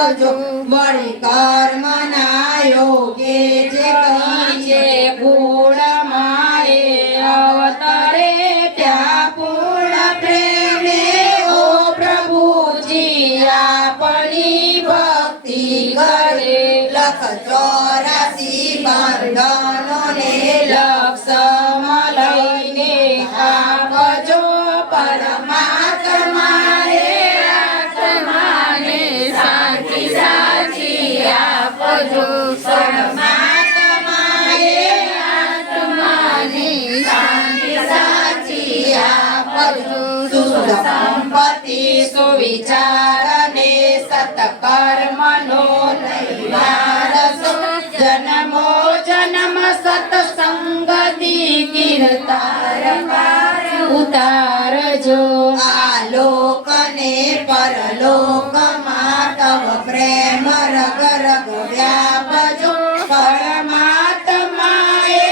આપજો વળી કર્મના યોગે જે જે પૂર્ણમાં એ અવતરે ત્યાં પૂર્ણ પ્રેમે ઓ પ્રભુજી આપણી ભક્તિ કરે લખ 84 બંધનોને લક્ષમાં લઈને આપજો પરમાત્માએ આત્માને શાંતિ સાચી આપજો પરમાત્માએ આત્માને શાંતિ સાચી આપજો શુદ્ધ સંપત્તિ સુવિચાર ને સત્કર્મનો વારસો જન્મો જન્મ સત્સંગતિ કીર્તાર પાર ઉતારજો આલોકને પરલોકમાં તવ પ્રેમ રગ રગ વ્યાપજો પરમાત્માએ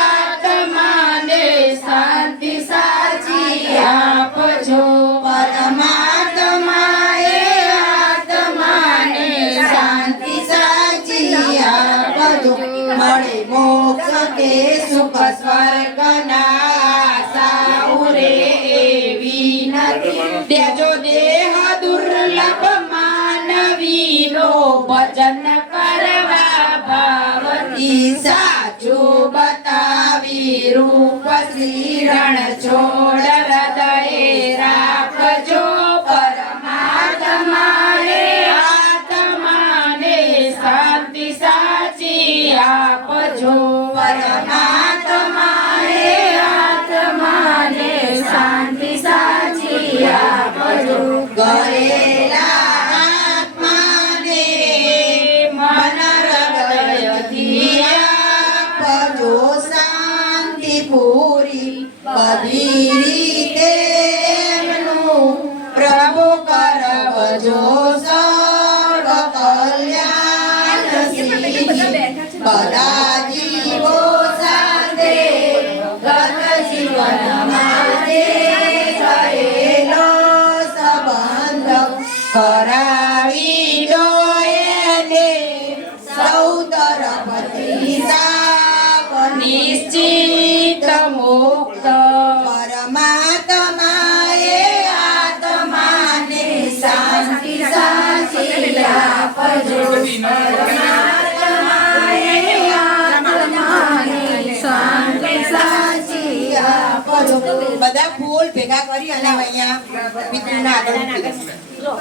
આત્માને શાંતિ સાચી આપજો પરમાત્માએ આત્માને શાંતિ સાચી આપજો મળે મોક્ષ કે સુખ સ્વર્ગના આશા ઉરે એવી નથી ત્યજો દેહ દુર્લભ માનવીનો ભજન કરવા ભાવતી સાચું બતાવી રૂપ શ્રી રણ છોડ હૃદયે રાખજો પરમાત્માએ આત્માને શાંતિ સાચી આપજો પરમાત્માએ આત્માને શાંતિ સાચી આપજો ગયેલા આત્માને મન હૃદયથી આપજો શાંતિ પૂરી બધી રીતે એમનું પ્રભુ કરવજો સર્વ કલ્યાણ સિદ્ધિ બધા જીવો સાથે ગત જીવનમાં જે થયેલો સંબંધ કરાવી દો એને સૌ તરફથી સાપ નિશ્ચિત મુક્ત પરમાત્માએ આત્માને શાંતિ સાચી આપજો પરમાત્માએ આત્માને શાંતિ સાચી આપજો બધા ફૂલ ભેગા કરી અને અહીંયા પિતૃના આગળ મૂકી દો.